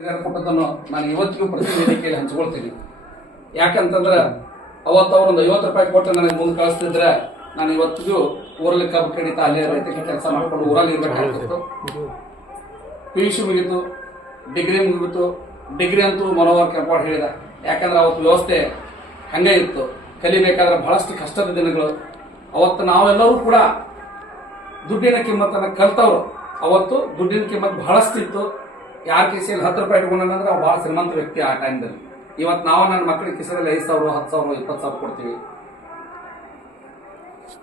ಕೊಟ್ಟದನ್ನು ನಾನು ಇವತ್ತಿಗೂ ಪ್ರತಿ ವೇದಿಕೆಯಲ್ಲಿ ಹಂಚ್ಕೊಳ್ತೀನಿ. ಯಾಕಂತಂದ್ರೆ ಅವತ್ತು ಅವರೊಂದು 50 ರೂಪಾಯಿ ಕೊಟ್ಟು ನನಗೆ ಮುಂದೆ ಕಳಿಸ್ತಿದ್ರೆ ನಾನು ಇವತ್ತಿಗೂ ಊರಲ್ಲಿ ಕಬ್ಬು ಕಡಿತ ಅಲ್ಲೇ ರೈತರಿಗೆ ಕೆಲಸ ಮಾಡ್ಕೊಂಡು ಊರಲ್ಲಿ ಇರಬೇಕಾಗ್ತಿತ್ತು. PUC ಮುಗಿತು, ಡಿಗ್ರಿ ಮುಗಿತು. ಡಿಗ್ರಿ ಅಂತೂ ಮನೋಹರ್ ಕೆಂಪಾಡ್ ಹೇಳಿದ. ಯಾಕಂದ್ರೆ ಅವತ್ತು ವ್ಯವಸ್ಥೆ ಹಂಗೆ ಇತ್ತು. ಕಲಿಬೇಕಾದ್ರೆ ಬಹಳಷ್ಟು ಕಷ್ಟದ ದಿನಗಳು. ಅವತ್ತು ನಾವೆಲ್ಲರೂ ಕೂಡ ದುಡ್ಡಿನ ಕಿಮ್ಮತ್ತನ್ನು ಕಲ್ತವ್ರು. ಅವತ್ತು ದುಡ್ಡಿನ ಕಿಮ್ಮತ್ತು ಬಹಳಷ್ಟು ಇತ್ತು. ಯಾರ ಕಿಸೆಯಲ್ಲಿ 10 ರೂಪಾಯಿ ಇಟ್ಕೊಂಡ್ರೆ ಅವ್ರು ಬಹಳ ಶ್ರೀಮಂತ ವ್ಯಕ್ತಿ ಆ ಟೈಮ್ದಲ್ಲಿ. ಇವತ್ತು ನಾವು ನನ್ನ ಮಕ್ಕಳಿಗೆ ಕಿಸೆಯಲ್ಲಿ 5,000, 10,000, 20,000 ಕೊಡ್ತೀವಿ.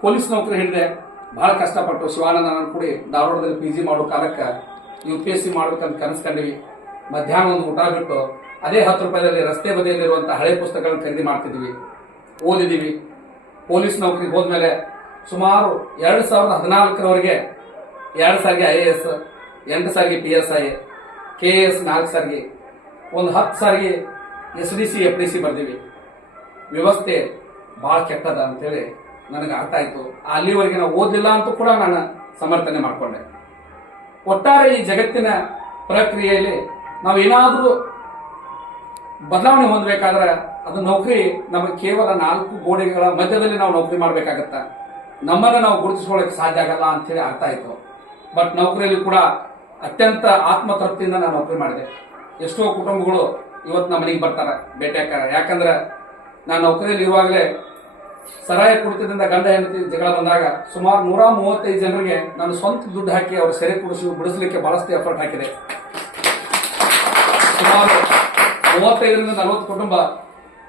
ಪೊಲೀಸ್ ನೌಕರಿ ಹಿಡಿದೆ ಬಹಳ ಕಷ್ಟಪಟ್ಟು ಶಿವಾನಂದ ನಾನು ಕೂಡಿ ಧಾರವಾಡದಲ್ಲಿ PG ಮಾಡೋ ಕಾಲಕ್ಕೆ UPSC ಮಾಡ್ಬೇಕಂತ ಕನಸ್ಕೊಂಡಿವಿ. ಮಧ್ಯಾಹ್ನ ಒಂದು ಊಟ ಬಿಟ್ಟು ಅದೇ 10 ರೂಪಾಯಿದಲ್ಲಿ ರಸ್ತೆ ಬದಿಯಲ್ಲಿರುವಂತಹ ಹಳೆ ಪುಸ್ತಕಗಳನ್ನು ಖರೀದಿ ಮಾಡ್ತಿದ್ವಿ, ಓದಿದೀವಿ. ಪೊಲೀಸ್ ನೌಕರಿಗೆ ಹೋದ್ಮೇಲೆ ಸುಮಾರು 2014ರವರೆಗೆ 2 ಸಾರಿಗೆ IAS, 8 ಸಾರಿಗೆ PSI, KS 4 ಸಾರಿಗೆ, ಒಂದು 10 ಸಾರಿಗೆ SDC FDC ಬರ್ದೀವಿ. ವ್ಯವಸ್ಥೆ ಭಾಳ ಕೆಟ್ಟದ ಅಂತೇಳಿ ನನಗೆ ಅರ್ಥ ಆಯ್ತು. ಅಲ್ಲಿವರೆಗೆ ನಾವು ಓದಿಲ್ಲ ಅಂತೂ ಕೂಡ ನಾನು ಸಮರ್ಥನೆ ಮಾಡಿಕೊಂಡೆ. ಒಟ್ಟಾರೆ ಈ ಜಗತ್ತಿನ ಪ್ರಕ್ರಿಯೆಯಲ್ಲಿ ನಾವು ಏನಾದರೂ ಬದಲಾವಣೆ ಹೊಂದಬೇಕಾದ್ರೆ ಅದು ನೌಕರಿ ನಮಗೆ ಕೇವಲ 4 ಗೋಡೆಗಳ ಮಧ್ಯದಲ್ಲಿ ನಾವು ನೌಕರಿ ಮಾಡಬೇಕಾಗತ್ತ. ನಮ್ಮನ್ನು ನಾವು ಗುರುತಿಸ್ಕೊಳ್ಳೋಕೆ ಸಾಧ್ಯ ಆಗಲ್ಲ ಅಂತೇಳಿ ಅರ್ಥ ಆಯ್ತು. ಬಟ್ ನೌಕರಿಯಲ್ಲಿ ಕೂಡ ಅತ್ಯಂತ ಆತ್ಮತೃಪ್ತಿಯಿಂದ ನಾನು ನೌಕರಿ ಮಾಡಿದೆ. ಎಷ್ಟೋ ಕುಟುಂಬಗಳು ಇವತ್ತು ನಮ್ಮ ಮನೆಗೆ ಬರ್ತಾರೆ ಭೇಟಿಯಾಕ. ಯಾಕಂದ್ರೆ ನಾನು ನೌಕರಿಯಲ್ಲಿ ಇರುವಾಗಲೇ ಸರಾಯ ಕುಡಿತದಿಂದ ಗಂಡ ಹೆಂಡತಿ ಜಗಳ ಬಂದಾಗ ಸುಮಾರು 135 ಜನರಿಗೆ ನಾನು ಸ್ವಂತ ದುಡ್ಡು ಹಾಕಿ ಅವ್ರ ಸೆರೆ ಕುಡಿಸಿ ಬಿಡಿಸಲಿಕ್ಕೆ ಬಹಳಷ್ಟು ಎಫರ್ಟ್ ಹಾಕಿದೆ. ಸುಮಾರು 35ರಿಂದ 40 ಕುಟುಂಬ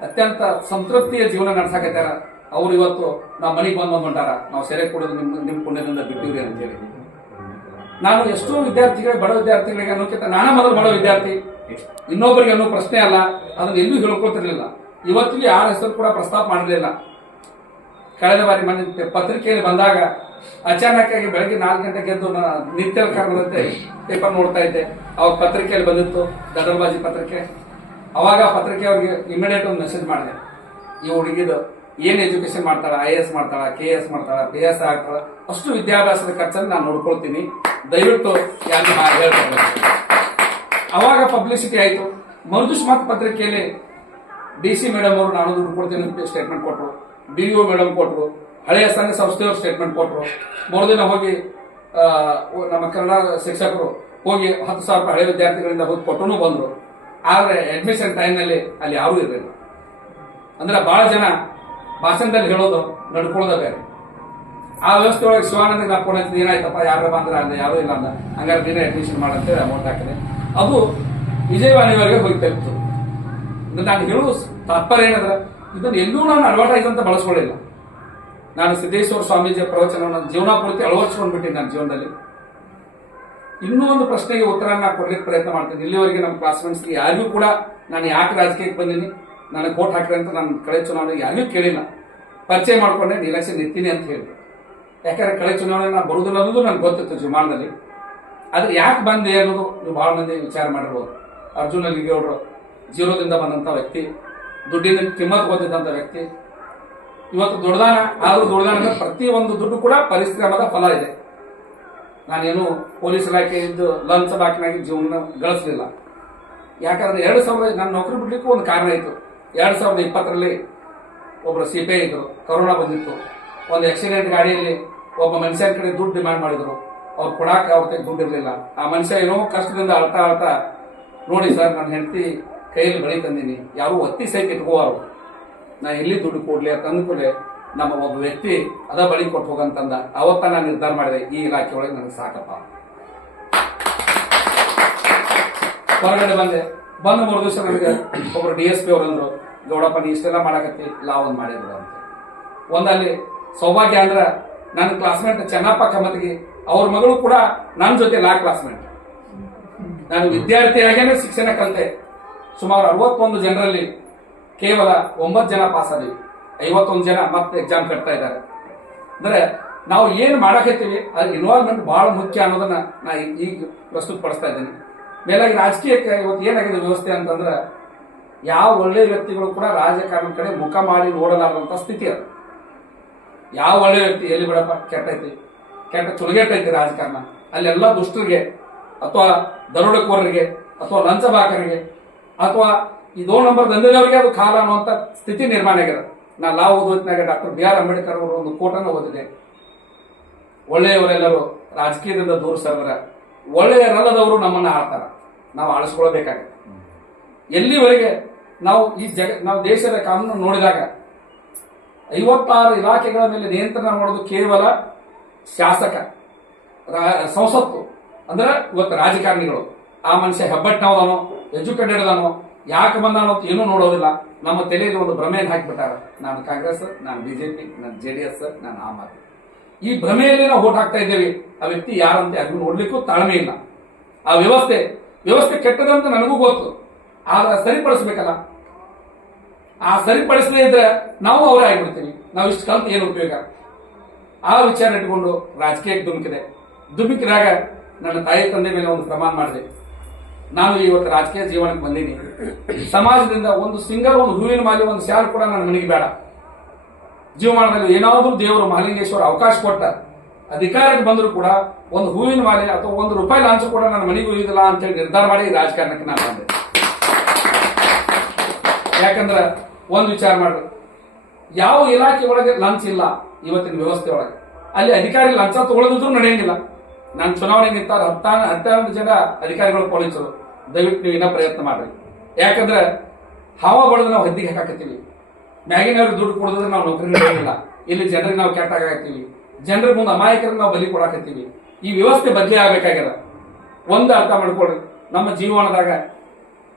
ಅತ್ಯಂತ ಸಂತೃಪ್ತಿಯ ಜೀವನ ನಡೆಸಾಕತ್ತಾರ. ಅವ್ರು ಇವತ್ತು ನಾವು ಮನೆಗೆ ಬಂದು ಹೊಂಟಾರ, ನಾವು ಸೆರೆ ಕುಡಿದು ನಿಮ್ಮ ಪುಣ್ಯದಿಂದ ಬಿಟ್ಟಿವ್ರಿ ಅಂತೇಳಿ. ನಾನು ಎಷ್ಟೋ ವಿದ್ಯಾರ್ಥಿಗಳಿಗೆ, ಬಡ ವಿದ್ಯಾರ್ಥಿಗಳಿಗೆ ಅನ್ನೋಕ್ಕಿಂತ ನಾನೇ ಮೊದಲು ಬಡ ವಿದ್ಯಾರ್ಥಿ, ಇನ್ನೊಬ್ಬರಿಗೆ ಅನ್ನೋ ಪ್ರಶ್ನೆ ಅಲ್ಲ, ಅದನ್ನು ಎಲ್ಲೂ ಹೇಳ್ಕೊಳ್ತಿರ್ಲಿಲ್ಲ. ಇವತ್ತಿಗೆ ಯಾರ ಹೆಸರು ಕೂಡ ಪ್ರಸ್ತಾಪ ಮಾಡಲಿಲ್ಲ. ಕಳೆದ ಬಾರಿ ಮನೆ ಪತ್ರಿಕೆಯಲ್ಲಿ ಬಂದಾಗ ಅಚಾನಕ್ ಆಗಿ ಬೆಳಗ್ಗೆ 4 ಗಂಟೆಗೆ ಎದ್ದು ನಿತ್ಯ ಕಾರಣದಂತೆ ಪೇಪರ್ ನೋಡ್ತಾ ಇದ್ದೆ. ಅವಾಗ ಪತ್ರಿಕೆಯಲ್ಲಿ ಬಂದಿತ್ತು ದಡಲ್ಬಾಜಿ ಪತ್ರಿಕೆ. ಅವಾಗ ಪತ್ರಿಕೆ ಅವ್ರಿಗೆ ಇಮಿಡಿಯೇಟ್ ಒಂದು ಮೆಸೇಜ್ ಮಾಡಿದೆ, ಈ ಹುಡುಗಿದು ಏನ್ ಎಜುಕೇಶನ್ ಮಾಡ್ತಾಳ, IAS ಮಾಡ್ತಾಳ, KS ಮಾಡ್ತಾಳ, PS ಆಗ್ತಾಳ, ಅಷ್ಟು ವಿದ್ಯಾಭ್ಯಾಸದ ಖರ್ಚನ್ನು ನಾನು ನೋಡ್ಕೊಳ್ತೀನಿ, ದಯವಿಟ್ಟು ಯಾರು ಹೇಳ್ತಾರೆ. ಅವಾಗ ಪಬ್ಲಿಸಿಟಿ ಆಯಿತು. ಮರುದಿವ್ಸ ಮತ್ತೆ ಪತ್ರಿಕೆಯಲ್ಲಿ DC ಮೇಡಮ್ ಅವರು ನಾನು ದುಡ್ಡು ಕೊಡ್ತೀನಿ ಸ್ಟೇಟ್ಮೆಂಟ್ ಕೊಟ್ಟರು, DO ಮೇಡಮ್ ಕೊಟ್ಟರು, ಹಳೆಯ ಸಂಘ ಸಂಸ್ಥೆಯವರು ಸ್ಟೇಟ್ಮೆಂಟ್ ಕೊಟ್ಟರು. ಮರುದಿನ ಹೋಗಿ ನಮ್ಮ ಕನ್ನಡ ಶಿಕ್ಷಕರು ಹೋಗಿ 10,000 ರೂಪಾಯಿ ಹಳೆ ವಿದ್ಯಾರ್ಥಿಗಳಿಂದ ಹೋಗಿ ಕೊಟ್ಟರು ಬಂದರು. ಆದರೆ ಅಡ್ಮಿಷನ್ ಟೈಮ್ನಲ್ಲಿ ಅಲ್ಲಿ ಯಾರೂ ಇರಲಿಲ್ಲ. ಅಂದ್ರೆ ಬಹಳ ಜನ ಭಾಷಣದಲ್ಲಿ ಹೇಳೋದು ನಡ್ಕೊಳ್ಳೋದ ಬೇರೆ. ಆ ವ್ಯವಸ್ಥೆ ಒಳಗೆ ಶಿವಾನಂದ ನಾ ಫೋನ್ ಹಚ್ಚಿದ, ಏನಾಯ್ತಪ್ಪ ಯಾರು ಬಂದ್ರೆ ಅಂದ, ಯಾರೂ ಇಲ್ಲ ಅಂದ. ಹಂಗಾರೆ ನೀನೇ ಅಡ್ಮಿಷನ್ ಮಾಡಂತೇಳಿ ಅಮೌಂಟ್ ಹಾಕಿದೆ. ಅದು ವಿಜಯವಾಣಿವರೆಗೆ ಹೋಗಿ ತಲುಪಿತು. ನಾನು ಹೇಳುವ ತಾತ್ಪರ್ಯ ಏನಂದ್ರೆ ಇದನ್ನು ಎಲ್ಲೂ ನಾನು ಅಡ್ವರ್ಟೈಸ್ ಅಂತ ಬಳಸ್ಕೊಳ್ಳಿಲ್ಲ. ನಾನು ಸಿದ್ದೇಶ್ವರ ಸ್ವಾಮೀಜಿಯ ಪ್ರವಚನವನ್ನು ಜೀವನ ಪೂರ್ತಿ ಅಳವಡಿಸ್ಕೊಂಡ್ಬಿಟ್ಟಿನಿ ನನ್ನ ಜೀವನದಲ್ಲಿ. ಇನ್ನೂ ಒಂದು ಪ್ರಶ್ನೆಗೆ ಉತ್ತರನ ಕೊಡ್ಲಿಕ್ಕೆ ಪ್ರಯತ್ನ ಮಾಡ್ತೀನಿ. ಇಲ್ಲಿವರೆಗೆ ನಮ್ಮ ಕ್ಲಾಸ್ಮೇಟ್ಸ್ಗೆ ಯಾರಿಗೂ ಕೂಡ ನಾನು ಯಾಕೆ ರಾಜಕೀಯಕ್ಕೆ ಬಂದೀನಿ, ನನಗೆ ವೋಟ್ ಹಾಕಿರಿ ಅಂತ ನಾನು ಕಳೆ ಚುನಾವಣೆ ಯಾರಿಗೂ ಕೇಳಿಲ್ಲ. ಪರಿಚಯ ಮಾಡ್ಕೊಂಡೆ ಎಲೆಕ್ಷನ್ ನಿಂತೀನಿ ಅಂತ ಹೇಳಿ. ಯಾಕಂದ್ರೆ ಕಳೆ ಚುನಾವಣೆ ನಾನು ಬರುದಿಲ್ಲ ಅನ್ನೋದು ನನಗೆ ಗೊತ್ತಿತ್ತು ಜೀವಮಾನದಲ್ಲಿ. ಆದ್ರೆ ಯಾಕೆ ಬಂದೆ ಅನ್ನೋದು ನೀವು ಬಹಳ ಮಂದಿ ವಿಚಾರ ಮಾಡಿರ್ಬೋದು. ಅರ್ಜುನ ಲಿಂಗೇಗೌಡರು ಜೀರೋದಿಂದ ಬಂದಂಥ ವ್ಯಕ್ತಿ, ದುಡ್ಡಿನ ಕಿಮ್ಮತ್ತು ಗೊತ್ತಿದ್ದಂಥ ವ್ಯಕ್ತಿ. ಇವತ್ತು ದುಡ್ದಾನ, ಆದ್ರೂ ದುಡ್ದಾನ ಪ್ರತಿಯೊಂದು ದುಡ್ಡು ಕೂಡ ಪರಿಶ್ರಮದ ಫಲ ಇದೆ. ನಾನೇನು ಪೊಲೀಸ್ ಇಲಾಖೆಯಿಂದ ಲಂಚ ಬಾಕಿನಾಗಿ ಜೀವನ ಗಳಿಸಲಿಲ್ಲ. ಯಾಕಂದ್ರೆ 2000 ನಾನು ನೌಕರಿ ಬಿಡ್ಲಿಕ್ಕೂ ಒಂದು ಕಾರಣ ಇತ್ತು. 2020ರಲ್ಲಿ ಒಬ್ಬರು CPI ಇದ್ರು, ಕೊರೋನಾ ಬಂದಿತ್ತು. ಒಂದು ಆಕ್ಸಿಡೆಂಟ್ ಗಾಡಿಯಲ್ಲಿ ಒಬ್ಬ ಮನುಷ್ಯನ ಕಡೆ ದುಡ್ಡು ಡಿಮ್ಯಾಂಡ್ ಮಾಡಿದ್ರು. ಅವ್ರು ಕೊಡಾಕ ಅವ್ರ ಕೈ ದುಡ್ಡು ಇರಲಿಲ್ಲ. ಆ ಮನುಷ್ಯ ಏನೋ ಕಷ್ಟದಿಂದ ಅಳ್ತಾ ನೋಡಿ ಸರ್ ನನ್ನ ಹೆಂಡತಿ ಕೈಯಲ್ಲಿ ಬಳಿ ತಂದೀನಿ, ಯಾರು ಒತ್ತಿ ಸಹಿತ ಇಟ್ಕೋವಾರು, ನಾ ಎಲ್ಲಿ ದುಡ್ಡು ಕೊಡ್ಲಿ ಅಂತ ಅಂದ್ಕೂಲೆ ನಮ್ಮ ಒಬ್ಬ ವ್ಯಕ್ತಿ ಅದ ಬಳಿ ಕೊಟ್ಟು ಹೋಗಂತಂದ. ಅವತ್ತ ನಾನು ನಿರ್ಧಾರ ಮಾಡಿದೆ, ಈ ಇಲಾಖೆ ಒಳಗೆ ನನಗೆ ಸಾಕಪ್ಪ. ಹೊರಗಡೆ ಬಂದೆ. ಬಂದು 3 ದಿವಸ ನನಗೆ ಒಬ್ಬರು DSP ಅವ್ರು ಅಂದ್ರು, ಗೌಡಪ್ಪ ನೀ ಇಷ್ಟೆಲ್ಲ ಮಾಡಕತ್ತಿ, ಲಾ ಒಂದು ಮಾಡಿದ್ರು ಅಂತ. ಒಂದಲ್ಲಿ ಸೌಭಾಗ್ಯ ಅಂದ್ರೆ ನನ್ನ ಕ್ಲಾಸ್ಮೇಟ್ ಚೆನ್ನಪ್ಪ ಕಮತ್ಗಿ, ಅವ್ರ ಮಗಳು ಕೂಡ ನನ್ನ ಜೊತೆ ಲಾ ಕ್ಲಾಸ್ಮೇಟ್. ನಾನು ವಿದ್ಯಾರ್ಥಿಯಾಗೇನೆ ಶಿಕ್ಷಣ ಕಲಿತೆ. ಸುಮಾರು 61 ಜನರಲ್ಲಿ ಕೇವಲ 9 ಜನ ಪಾಸ್ ಆದ್ವಿ. 51 ಜನ ಮತ್ತೆ ಎಕ್ಸಾಮ್ ಕಟ್ತಾ ಇದ್ದಾರೆ. ಅಂದ್ರೆ ನಾವು ಏನ್ ಮಾಡಕತ್ತೀವಿ ಅದ್ರ ಇನ್ವಾಲ್ವ್ಮೆಂಟ್ ಬಹಳ ಮುಖ್ಯ ಅನ್ನೋದನ್ನ ನಾ ಈಗ ಪ್ರಸ್ತುತ ಪಡಿಸ್ತಾ ಇದ್ದೀನಿ. ಮೇಲಾಗಿ ರಾಜಕೀಯಕ್ಕೆ ಇವತ್ತು ಏನಾಗಿದೆ ವ್ಯವಸ್ಥೆ ಅಂತಂದ್ರೆ, ಯಾವ ಒಳ್ಳೆ ವ್ಯಕ್ತಿಗಳು ಕೂಡ ರಾಜಕಾರಣ ಕಡೆ ಮುಖ ಮಾಡಿ ನೋಡಲಾರದಂತ ಸ್ಥಿತಿ ಅದು. ಯಾವ ಒಳ್ಳೆ ವ್ಯಕ್ತಿ ಎಲ್ಲಿ ಬಿಡಪ್ಪ ಕೆಟ್ಟೈತಿ, ಕೆಟ್ಟ ಚುಲಗೇಟೈತಿ ರಾಜಕಾರಣ, ಅಲ್ಲೆಲ್ಲ ದುಷ್ಟರಿಗೆ ಅಥವಾ ದರೋಡೆಕೋರರಿಗೆ ಅಥವಾ ಲಂಚಬಾಕರಿಗೆ ಅಥವಾ ಈ 2 ನಂಬರ್ ದಂಧೆದವರಿಗೆ ಅದು ಕಾಲ ಅನ್ನುವಂಥ ಸ್ಥಿತಿ ನಿರ್ಮಾಣ ಆಗಿದೆ. ನಾ ಲಾ ಓದೋತ್ನಾಗ ಡಾಕ್ಟರ್ BR ಅಂಬೇಡ್ಕರ್ ಅವರು ಒಂದು ಕೋಟನ್ನು ಓದಿದೆ. ಒಳ್ಳೆಯವರೆಲ್ಲರೂ ರಾಜಕೀಯದಿಂದ ದೂರ ಸರಿದ್ರ ಒಳ್ಳೆಯರಲ್ಲದವರು ನಮ್ಮನ್ನ ಆಳ್ತಾರ, ನಾವು ಆಳಿಸ್ಕೊಳ್ಬೇಕಾಗತ್ತೆ. ಎಲ್ಲಿವರೆಗೆ ನಾವು ದೇಶದ ಕಾನೂನು ನೋಡಿದಾಗ 56 ಇಲಾಖೆಗಳ ಮೇಲೆ ನಿಯಂತ್ರಣ ಮಾಡೋದು ಕೇವಲ ಶಾಸಕ, ಸಂಸತ್ತು ಅಂದ್ರೆ ಇವತ್ತು ರಾಜಕಾರಣಿಗಳು. ಆ ಮನುಷ್ಯ ಹೆಬ್ಬಟ್ಟನವದಾನೋ ಎಜುಕೇಟೆಡ್ ಅದಾನೋ ಯಾಕೆ ಬಂದಾನೋ ಅಂತ ಏನೂ ನೋಡೋದಿಲ್ಲ. ನಮ್ಮ ತಲೆಯಲ್ಲಿ ಒಂದು ಭ್ರಮೆಯನ್ನು ಹಾಕಿಬಿಟ್ಟಾರ, ನಾನು ಕಾಂಗ್ರೆಸ್, ನಾನು BJP, ನಾನು JDS, ನಾನು ಆಮ್ ಆದ್ಮಿ. ಈ ಭ್ರಮೆಯಲ್ಲಿ ನಾವು ಓಟ್ ಹಾಕ್ತಾ ಇದ್ದೇವೆ. ಆ ವ್ಯಕ್ತಿ ಯಾರಂತ ಯಾರಿಗೂ ನೋಡ್ಲಿಕ್ಕೂ ತಾಳ್ಮೆ ಇಲ್ಲ. ಆ ವ್ಯವಸ್ಥೆ ಕೆಟ್ಟದಂತ ನನಗೂ ಗೊತ್ತು, ಆದ್ರೆ ಸರಿಪಡಿಸ್ಬೇಕಲ್ಲ. ಆ ಸರಿಪಡಿಸದೇ ಇದ್ರೆ ನಾವು ಅವರೇ ಆಗಿಬಿಡ್ತೀವಿ. ನಾವು ಇಷ್ಟು ಕಲ್ತು ಏನು ಉಪಯೋಗ? ಆ ವಿಚಾರ ಇಟ್ಕೊಂಡು ರಾಜಕೀಯಕ್ಕೆ ಧುಮುಕಿದಾಗ ನನ್ನ ತಾಯಿ ತಂದೆ ಮೇಲೆ ಒಂದು ಪ್ರಮಾಣ ಮಾಡಿದೆ. ನಾನು ಇವತ್ತು ರಾಜಕೀಯ ಜೀವನಕ್ಕೆ ಬಂದೀನಿ. ಸಮಾಜದಿಂದ ಒಂದು ಹೂವಿನ ಮಾಲೆ, ಒಂದು ಶಾಲ್ ಕೂಡ ನನ್ನ ಮನೆಗೆ ಬೇಡ. ಜೀವಮಾನದಲ್ಲಿ ಏನಾದರೂ ದೇವರು ಮಹಾಲಿಂಗೇಶ್ವರ ಅವಕಾಶ ಕೊಟ್ಟ ಅಧಿಕಾರಕ್ಕೆ ಬಂದರೂ ಕೂಡ ಒಂದು ಹೂವಿನ ಮಾಲೆ ಅಥವಾ ₹1 ಲಾಂಛ ಕೂಡ ನನ್ನ ಮನೆಗೆ ಉಳಿದಿಲ್ಲ ಅಂತ ಹೇಳಿ ನಿರ್ಧಾರ ಮಾಡಿ ರಾಜಕಾರಣಕ್ಕೆ ನಾನು ಬಂದೆ. ಯಾಕಂದ್ರೆ ಒಂದು ವಿಚಾರ ಮಾಡ್ರಿ, ಯಾವ ಇಲಾಖೆ ಒಳಗೆ ಲಂಚ ಇಲ್ಲ ಇವತ್ತಿನ ವ್ಯವಸ್ಥೆ ಒಳಗೆ, ಅಲ್ಲಿ ಅಧಿಕಾರಿ ಲಂಚ ತಗೊಳ್ಳದಿದ್ರು ನಡೆಯಂಗಿಲ್ಲ. ನಾನು ಚುನಾವಣೆ ನಿಂತಾರ 11 ಜನ ಅಧಿಕಾರಿಗಳು ಪೊಲೀಸರು. ದಯವಿಟ್ಟು ನೀವು ಇನ್ನೂ ಪ್ರಯತ್ನ ಮಾಡ್ರಿ. ಯಾಕಂದ್ರೆ ಹಾವ ಬಡದು ನಾವು ಹದ್ದಿಗೆ ಹಾಕಾಕತ್ತೀವಿ. ಮ್ಯಾಗಿನವ್ರಿಗೆ ದುಡ್ಡು ಕೊಡೋದ್ರೆ ನಾವು ನೌಕರಿ ನೀಡೋದಿಲ್ಲ. ಇಲ್ಲಿ ಜನರಿಗೆ ನಾವು ಕೆಟ್ಟಾಗತ್ತೀವಿ, ಜನರ ಮುಂದೆ ಅಮಾಯಕರಿಗೆ ನಾವು ಬಲಿ ಕೊಡಾಕತ್ತೀವಿ. ಈ ವ್ಯವಸ್ಥೆ ಬದಲಿ ಆಗ್ಬೇಕಾಗ್ಯದ. ಒಂದು ಅರ್ಥ ಮಾಡ್ಕೊಳ್ರಿ, ನಮ್ಮ ಜೀವನದಾಗ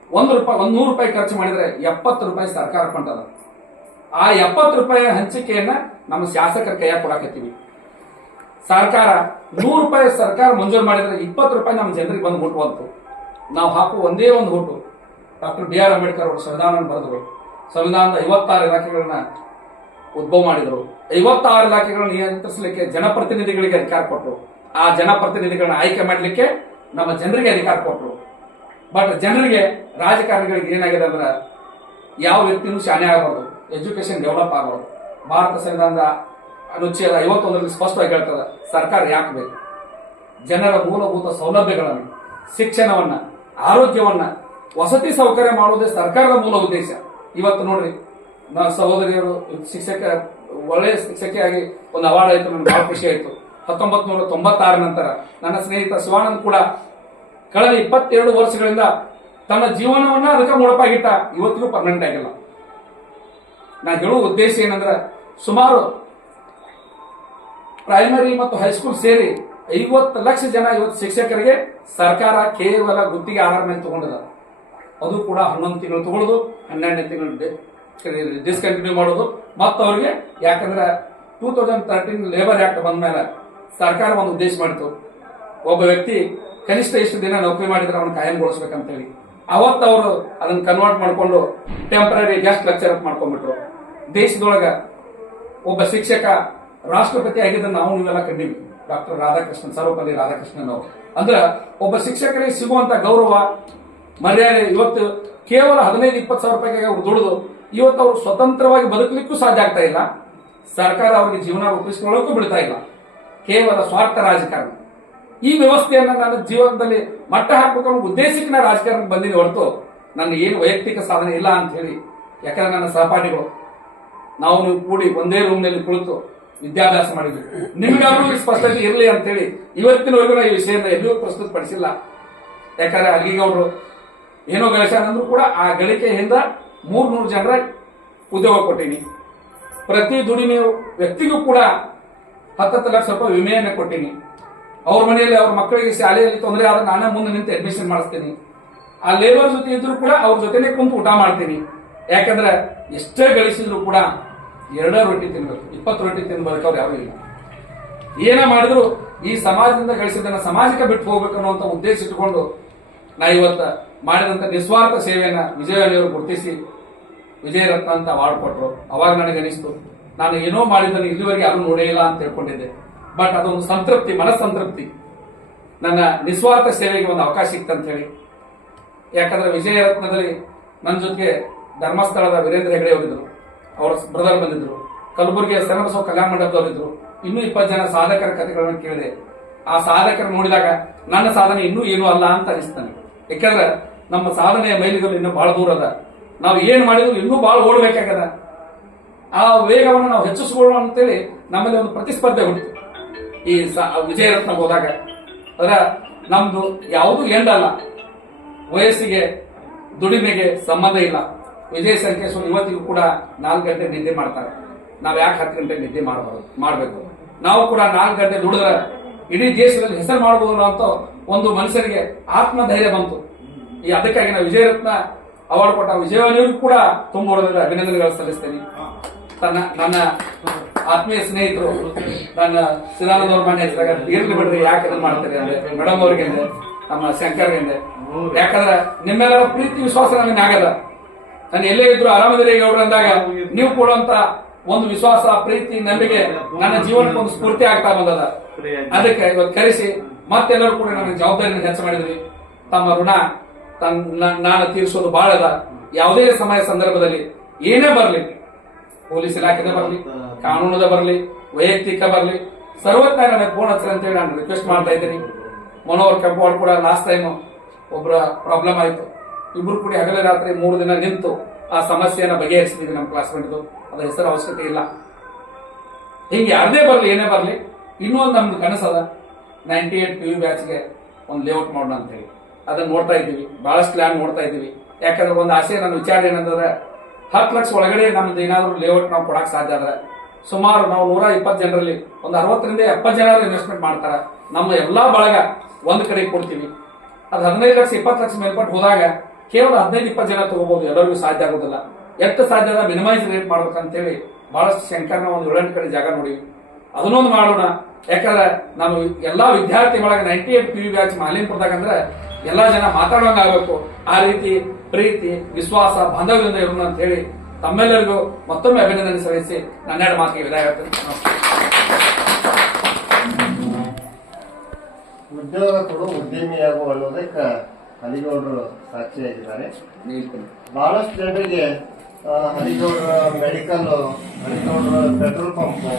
₹100 ಖರ್ಚು ಮಾಡಿದ್ರೆ ₹70 ಸರ್ಕಾರ ಕೊಂಟದ. ಆ ₹70 ಹಂಚಿಕೆಯನ್ನ ನಮ್ಮ ಶಾಸಕರ ಕೈಯಾಗ ಕೊಡಾಕತ್ತೀವಿ. ಸರ್ಕಾರ ₹100 ಸರ್ಕಾರ ಮಂಜೂರು ಮಾಡಿದ್ರೆ ₹20 ನಮ್ಮ ಜನರಿಗೆ ಬಂದು ಮುಟ್ಟುವಂತು. ನಾವು ಹಾಕುವ ಒಂದೇ ಒಂದು ಹುಟ್ಟು ಡಾಕ್ಟರ್ BR ಅಂಬೇಡ್ಕರ್ ಅವರು ಸಂವಿಧಾನ ಬರೆದರು. ಸಂವಿಧಾನದ 56 ಇಲಾಖೆಗಳನ್ನ ಉದ್ಭವ ಮಾಡಿದರು. 56 ಇಲಾಖೆಗಳನ್ನು ನಿಯಂತ್ರಿಸಲಿಕ್ಕೆ ಜನಪ್ರತಿನಿಧಿಗಳಿಗೆ ಅಧಿಕಾರ ಕೊಟ್ಟರು. ಆ ಜನಪ್ರತಿನಿಧಿಗಳನ್ನ ಆಯ್ಕೆ ಮಾಡಲಿಕ್ಕೆ ನಮ್ಮ ಜನರಿಗೆ ಅಧಿಕಾರ ಕೊಟ್ಟರು. ಬಟ್ ಜನರಿಗೆ, ರಾಜಕಾರಣಿಗಳಿಗೆ ಏನಾಗಿದೆ ಅಂದ್ರೆ ಯಾವ ವ್ಯಕ್ತಿನೂ ಶಾಣೆ ಆಗಬಾರ್ದು, ಎಜುಕೇಶನ್ ಡೆವಲಪ್ ಆಗಬಾರ್ದು. ಭಾರತ ಸಂವಿಧಾನದ ಅನುಚ್ಛೇದ 51ರಲ್ಲಿ ಸ್ಪಷ್ಟವಾಗಿ ಹೇಳ್ತದೆ, ಸರ್ಕಾರ ಯಾಕೆ ಬೇಕು? ಜನರ ಮೂಲಭೂತ ಸೌಲಭ್ಯಗಳನ್ನು, ಶಿಕ್ಷಣವನ್ನ, ಆರೋಗ್ಯವನ್ನ, ವಸತಿ ಸೌಕರ್ಯ ಮಾಡುವುದೇ ಸರ್ಕಾರದ ಮೂಲ ಉದ್ದೇಶ. ಇವತ್ತು ನೋಡ್ರಿ, ನನ್ನ ಸಹೋದರಿಯರು ಒಳ್ಳೆಯ ಶಿಕ್ಷಕಿಯಾಗಿ ಒಂದು ಅವಾರ್ಡ್ ಆಯಿತು. ನನಗೆ ಬಹಳ ಖುಷಿ ಆಯಿತು. 1996 ನಂತರ ನನ್ನ ಸ್ನೇಹಿತ ಶಿವಾನಂದ್ ಕೂಡ ಕಳೆದ 22 ವರ್ಷಗಳಿಂದ ತನ್ನ ಜೀವನವನ್ನ ಅದಕ್ಕೆ ಮುಡಪಾಗಿಟ್ಟ. ಇವತ್ತಿಗೂ ಪರ್ಮನೆಂಟ್ ಆಗಿಲ್ಲ. ನಾ ಹೇಳುವ ಉದ್ದೇಶ ಏನಂದ್ರೆ, ಸುಮಾರು ಪ್ರೈಮರಿ ಮತ್ತು ಹೈಸ್ಕೂಲ್ ಸೇರಿ 50 ಲಕ್ಷ ಜನ ಇವತ್ತು ಶಿಕ್ಷಕರಿಗೆ ಸರ್ಕಾರ ಕೇವಲ ಗುತ್ತಿಗೆ ಆಧಾರ ಮೇಲೆ ತಗೊಂಡಿದ. ಅದು ಕೂಡ 11 ತಿಂಗಳು ತಗೊಳ್ಳೋದು, 12ನೇ ತಿಂಗಳು ಡಿಸ್ಕಂಟಿನ್ಯೂ ಮಾಡೋದು. ಮತ್ತು ಅವ್ರಿಗೆ ಯಾಕಂದ್ರೆ 2013 ಲೇಬರ್ ಆಕ್ಟ್ ಬಂದ ಮೇಲೆ ಸರ್ಕಾರ ಒಂದು ಉದ್ದೇಶ ಮಾಡಿತು, ಒಬ್ಬ ವ್ಯಕ್ತಿ ಕನಿಷ್ಠ ಇಷ್ಟು ದಿನ ನೌಕರಿ ಮಾಡಿದ್ರೆ ಅವನು ಕಾಯಂಗೊಳಿಸ್ಬೇಕಂತ ಹೇಳಿ. ಅವತ್ತು ಅವರು ಅದನ್ನ ಕನ್ವರ್ಟ್ ಮಾಡಿಕೊಂಡು ಟೆಂಪರರಿ ಗೆಸ್ಟ್ ಲೆಕ್ಚರ್ ಮಾಡ್ಕೊಂಡ್ಬಿಟ್ರು. ದೇಶದೊಳಗ ಒಬ್ಬ ಶಿಕ್ಷಕ ರಾಷ್ಟ್ರಪತಿ ಆಗಿದ್ದನ್ನು ನಾವು ನೀವೆಲ್ಲ ಕಂಡಿವಿ. ಡಾಕ್ಟರ್ ರಾಧಾಕೃಷ್ಣನ್, ಸರ್ವಪಲ್ಲಿ ರಾಧಾಕೃಷ್ಣನ್ ಅವರು. ಅಂದ್ರೆ ಒಬ್ಬ ಶಿಕ್ಷಕರಿಗೆ ಸಿಗುವಂತ ಗೌರವ, ಮರ್ಯಾದೆ ಇವತ್ತು ಕೇವಲ 15-20 ಸಾವಿರ ರೂಪಾಯಿಗೆ ಅವ್ರು ದುಡಿದು ಇವತ್ತು ಅವರು ಸ್ವತಂತ್ರವಾಗಿ ಬದುಕಲಿಕ್ಕೂ ಸಾಧ್ಯ ಆಗ್ತಾ ಇಲ್ಲ. ಸರ್ಕಾರ ಅವರಿಗೆ ಜೀವನ ರೂಪಿಸಿಕೊಳ್ಳೋಕ್ಕೂ ಬಿಡ್ತಾ ಇಲ್ಲ. ಕೇವಲ ಸ್ವಾರ್ಥ ರಾಜಕಾರಣ. ಈ ವ್ಯವಸ್ಥೆಯನ್ನ ನನ್ನ ಜೀವನದಲ್ಲಿ ಮಟ್ಟ ಹಾಕಬೇಕು ಉದ್ದೇಶಕ್ಕೆ ನಾನು ರಾಜಕಾರಣಕ್ಕೆ ಬಂದಿನಿ ಹೊರತು ನನ್ನ ಏನು ವೈಯಕ್ತಿಕ ಸಾಧನೆ ಇಲ್ಲ ಅಂತ ಹೇಳಿ. ಯಾಕಂದ್ರೆ ನನ್ನ ಸಹಪಾಠಿಗಳು ನಾವು ನೀವು ಕೂಡಿ ಒಂದೇ ರೂಮ್ನಲ್ಲಿ ಕುಳಿತು ವಿದ್ಯಾಭ್ಯಾಸ ಮಾಡಿದ್ವಿ. ನಿಮ್ಗಾದ್ರೂ ಈ ಸ್ಪಷ್ಟತೆ ಇರಲಿ ಅಂತ ಹೇಳಿ ಇವತ್ತಿನವರೆಗೂ ಈ ವಿಷಯನ ಎಲ್ಲಿಯೂ ಪ್ರಸ್ತುತಪಡಿಸಿಲ್ಲ. ಯಾಕಂದ್ರೆ ಅಲ್ಲಿಗೌಡರು ಏನೋ ಗಳಿಸ್ಯಾರ ಅಂದ್ರೂ ಕೂಡ ಆ ಗಳಿಕೆಯಿಂದ 300 ಜನರ ಉದ್ಯೋಗ ಕೊಟ್ಟೀನಿ. ಪ್ರತಿ ದುಡಿಮೆ ವ್ಯಕ್ತಿಗೂ ಕೂಡ 10 ಲಕ್ಷ ರೂಪಾಯಿ ವಿಮೆಯನ್ನು ಕೊಟ್ಟೀನಿ. ಅವ್ರ ಮನೆಯಲ್ಲಿ ಅವ್ರ ಮಕ್ಕಳಿಗೆ ಶಾಲೆಯಲ್ಲಿ ತೊಂದರೆ ಆದ್ರೆ ನಾನೇ ಮುಂದೆ ನಿಂತು ಅಡ್ಮಿಷನ್ ಮಾಡಿಸ್ತೀನಿ. ಆ ಲೇಬರ್ ಜೊತೆ ಇದ್ರು ಕೂಡ ಅವ್ರ ಜೊತೆನೆ ಕುಂತು ಊಟ ಮಾಡ್ತೀನಿ. ಯಾಕಂದ್ರೆ ಎಷ್ಟೇ ಗಳಿಸಿದ್ರು ಕೂಡ 2 ರೊಟ್ಟಿ ತಿನ್ಬೇಕು, 20 ರೊಟ್ಟಿ ತಿನ್ಬೇಕು ಯಾರು ಇಲ್ಲ. ಏನ ಮಾಡಿದ್ರು ಈ ಸಮಾಜದಿಂದ ಗಳಿಸಿದ್ದನ್ನ ಸಮಾಜಕ್ಕೆ ಬಿಟ್ಟು ಹೋಗ್ಬೇಕು ಅನ್ನುವಂತ ಉದ್ದೇಶ ಇಟ್ಟುಕೊಂಡು ನಾ ಇವತ್ತ ಮಾಡಿದಂತ ನಿಸ್ವಾರ್ಥ ಸೇವೆಯನ್ನ ವಿಜಯವಾಣಿಯವರು ಗುರುತಿಸಿ ವಿಜಯರತ್ನ ಅಂತ ಅವಾರ್ಡ್ ಕೊಟ್ಟರು. ಅವಾಗ ನನಗೆ ಅನಿಸ್ತು, ನಾನು ಏನೋ ಮಾಡಿದ್ದನ್ನು ಇಲ್ಲಿವರೆಗೆ ಯಾರು ನೋಡೇ ಇಲ್ಲ ಅಂತ ತಿಳ್ಕೊಂಡಿದ್ದೆ. ಬಟ್ ಅದೊಂದು ಸಂತೃಪ್ತಿ, ಮನಸ್ಸಂತೃಪ್ತಿ, ನನ್ನ ನಿಸ್ವಾರ್ಥ ಸೇವೆಗೆ ಒಂದು ಅವಕಾಶ ಸಿಕ್ತಂತ ಹೇಳಿ. ಯಾಕಂದ್ರೆ ವಿಜಯರತ್ನದಲ್ಲಿ ನನ್ನ ಜೊತೆಗೆ ಧರ್ಮಸ್ಥಳದ ವೀರೇಂದ್ರ ಹೆಗಡೆ ಹೋಗಿದ್ರು, ಅವ್ರ ಬ್ರದರ್ ಬಂದಿದ್ರು. ಕಲಬುರಗಿಯ ಶರಣಬಸವ ಕಲ್ಯಾಣ ಮಂಡಪದವರಿದ್ರು. ಇನ್ನೂ 20 ಜನ ಸಾಧಕರ ಕಥೆಗಳನ್ನು ಕೇಳಿದೆ. ಆ ಸಾಧಕರು ನೋಡಿದಾಗ ನನ್ನ ಸಾಧನೆ ಇನ್ನೂ ಏನೂ ಅಲ್ಲ ಅಂತ ಅನಿಸ್ತಾನೆ. ಯಾಕಂದ್ರೆ ನಮ್ಮ ಸಾಧನೆಯ ಮೈಲಿಗಲ್ಲು ಇನ್ನೂ ಬಹಳ ದೂರ ಅದ. ನಾವು ಏನ್ ಮಾಡಿದ್ರು ಇನ್ನೂ ಬಹಳ ಓಡಬೇಕಾಗದ. ಆ ವೇಗವನ್ನು ನಾವು ಹೆಚ್ಚಿಸಿಕೊಳ್ಳೋಣ ಅಂತೇಳಿ ನಮ್ಮಲ್ಲಿ ಒಂದು ಪ್ರತಿಸ್ಪರ್ಧೆ ಹುಟ್ಟಿತು ಈ ವಿಜಯ ರತ್ನ ಹೋದಾಗ. ಅದರ ನಮ್ದು ಯಾವುದು ಎಂಡಲ್ಲ, ವಯಸ್ಸಿಗೆ ದುಡಿಮೆಗೆ ಸಂಬಂಧ ಇಲ್ಲ. ವಿಜಯ ಸಂಕೇಶ್ವರ್ ಇವತ್ತಿಗೂ ಕೂಡ 4 ಗಂಟೆ ನಿದ್ದೆ ಮಾಡ್ತಾರೆ. ನಾವ್ ಯಾಕೆ 10 ಗಂಟೆ ನಿದ್ದೆ ಮಾಡಬೇಕು? ನಾವು ಕೂಡ 4 ಗಂಟೆ ದುಡಿದ್ರೆ ಇಡೀ ದೇಶದಲ್ಲಿ ಹೆಸರು ಮಾಡಬಹುದು ಅಂತ ಒಂದು ಮನುಷ್ಯನಿಗೆ ಆತ್ಮಧೈರ್ಯ ಬಂತು. ಈ ಅದಕ್ಕಾಗಿ ನಾವು ವಿಜಯ ರತ್ನ ಅವಾರ್ಡ್ ಕೊಟ್ಟ ವಿಜಯವಾಣಿಯವ್ರಿಗೂ ಕೂಡ ತುಂಬ ಅಭಿನಂದನೆಗಳು ಸಲ್ಲಿಸ್ತೇನೆ. ನನ್ನ ಆತ್ಮೀಯ ಸ್ನೇಹಿತರು ನನ್ನ ಶಿವಾನಂದ ಅವ್ರ ಮನೆ ಹೆಸರಾಗ ಇರ್ಲಿ ಬಿಡ್ರಿ, ಯಾಕೆ ಇದನ್ನ ಮಾಡ್ತಾರೆ ಅಂದ್ರೆ ಮೇಡಮ್ ಅವ್ರಿಗೆ, ನಮ್ಮ ಶಂಕರ್ಗೆ, ಯಾಕಂದ್ರೆ ನಿಮ್ಮೆಲ್ಲರ ಪ್ರೀತಿ ವಿಶ್ವಾಸ ನಮಗೆ ಆಗದ. ನಾನು ಎಲ್ಲೇ ಇದ್ರು ಆರಾಮದಿರಿ ಗೌಡ್ರು ಅಂದಾಗ ನೀವು ಕೊಡುವಂತ ಒಂದು ವಿಶ್ವಾಸ, ಪ್ರೀತಿ, ನಂಬಿಕೆ ನನ್ನ ಜೀವನಕ್ಕೆ ಒಂದು ಸ್ಫೂರ್ತಿ ಆಗ್ತಾ ಬಂದದ. ಅದಕ್ಕೆ ಇವತ್ತು ಕರೆಸಿ ಮತ್ತೆಲ್ಲರೂ ಕೂಡ ನನಗೆ ಜವಾಬ್ದಾರಿಯನ್ನು ಹೆಚ್ಚು ಮಾಡಿದ್ರಿ. ತಮ್ಮ ಋಣ ನಾನು ತೀರಿಸೋದು ಬಹಳ ಅದ. ಯಾವುದೇ ಸಮಯ ಸಂದರ್ಭದಲ್ಲಿ ಏನೇ ಬರಲಿ, ಪೊಲೀಸ್ ಇಲಾಖೆದ ಬರಲಿ, ಕಾನೂನದ ಬರಲಿ, ವೈಯಕ್ತಿಕ ಬರಲಿ, ಸರ್ವಜ್ಞ ನನಗೆ ಫೋನ್ ಹಚ್ಚರಿ ಅಂತೇಳಿ ನಾನು ರಿಕ್ವೆಸ್ಟ್ ಮಾಡ್ತಾ ಇದ್ದೀನಿ. ಮನೋಹರ್ ಕೆಂಪವಾಡ್ ಕೂಡ ಲಾಸ್ಟ್ ಟೈಮ್ ಒಬ್ಬರ ಪ್ರಾಬ್ಲಮ್ ಆಯ್ತು. ಇಬ್ರು ಕೂಡ ಹಗಲೇ ರಾತ್ರಿ 3 ದಿನ ನಿಂತು ಆ ಸಮಸ್ಯೆಯನ್ನ ಬಗೆಹರಿಸಿದ್ವಿ ನಮ್ಮ ಕ್ಲಾಸ್ಮೇಟ್ದು. ಅದ ಹೆಸರು ಅವಶ್ಯಕತೆ ಇಲ್ಲ. ಹಿಂಗೆ ಯಾರದೇ ಬರಲಿ, ಏನೇ ಬರಲಿ, ಇನ್ನೊಂದು ನಮ್ದು ಕನಸದ 98 PU ಬ್ಯಾಚ್ಗೆ ಒಂದು ಲೇಔಟ್ ಮಾಡೋಣ ಅಂತ ಹೇಳಿ ಅದನ್ನ ನೋಡ್ತಾ ಇದ್ದೀವಿ. ಬಹಳಷ್ಟು ಪ್ಲಾನ್ ನೋಡ್ತಾ ಇದ್ದೀವಿ. ಯಾಕಂದ್ರೆ ಒಂದು ಆಸೆ, ನನ್ನ ವಿಚಾರ ಏನಂದ್ರೆ 10 ಲಕ್ಷ ಒಳಗಡೆ ನಮ್ದು ಏನಾದ್ರು ಲೇಔಟ್ ನಾವು ಕೊಡಕ್ ಸಾಧ್ಯ ಆದ್ರೆ ಸುಮಾರು ನಾವು 120 ಜನರಲ್ಲಿ ಒಂದು 60 ರಿಂದ 70 ಜನ ಇನ್ವೆಸ್ಟ್ಮೆಂಟ್ ಮಾಡ್ತಾರ. ನಮ್ಮ ಎಲ್ಲಾ ಬಳಗ ಒಂದ್ ಕಡೆ ಕೊಡ್ತೀವಿ. ಅದು 15 ಲಕ್ಷ 20 ಲಕ್ಷ ಮೇಲ್ಪಟ್ಟು ಹೋದಾಗ ಕೇವಲ 15-20 ಜನ ತಗೋಬಹುದು. ಎಲ್ಲರಿಗೂ ಸಾಧ್ಯ ಆಗೋದಿಲ್ಲ. ಎಷ್ಟು ಸಾಧ್ಯ ಅದ ಮಿನಿಮೈಸ್ ರೇಟ್ ಮಾಡ್ಬೇಕಂತೇಳಿ ಬಹಳಷ್ಟು ಶಂಕರ್ನ ಒಂದು 7-8 ಕಡೆ ಜಾಗ ನೋಡಿ ಅದನ್ನೊಂದು ಮಾಡೋಣ. ಯಾಕಂದ್ರೆ ನಾನು ಎಲ್ಲಾ ವಿದ್ಯಾರ್ಥಿ ಒಳಗೆ 98 PU ಬ್ಯಾಚ್ ಮಾಲಿನ್ಪುರದಾಗ ಅಂದ್ರೆ ಎಲ್ಲಾ ಜನ ಮಾತಾಡುವಂಗ ಆಗ್ಬೇಕು. ಆ ರೀತಿ ಪ್ರೀತಿ, ವಿಶ್ವಾಸ, ಬಾಂಧವ್ಯದಿಂದ ಇರೋಣ ಅಂತ ಹೇಳಿ ತಮ್ಮೆಲ್ಲರಿಗೂ ಮತ್ತೊಮ್ಮೆ ಅಭಿನಂದನೆ ಸಲ್ಲಿಸಿ ನನ್ನೆರಡು ಮಾತಿಗೆ ವಿದಾಯ ಹೇಳ್ತೇನೆ. ಉದ್ಯೋಗ ಕೊಡು ಉದ್ಯಮಿಯಾಗುವ ಅನ್ನೋದಕ್ಕೆ ಹರಿಗೌಡರು ಸಾಕ್ಷಿಯಾಗಿದ್ದಾರೆ. ಬಹಳಷ್ಟು ಜನರಿಗೆ ಹರಿಗೌಡರ ಮೆಡಿಕಲ್, ಹರಿಗೌಡರ ಪೆಟ್ರೋಲ್ ಪಂಪ್,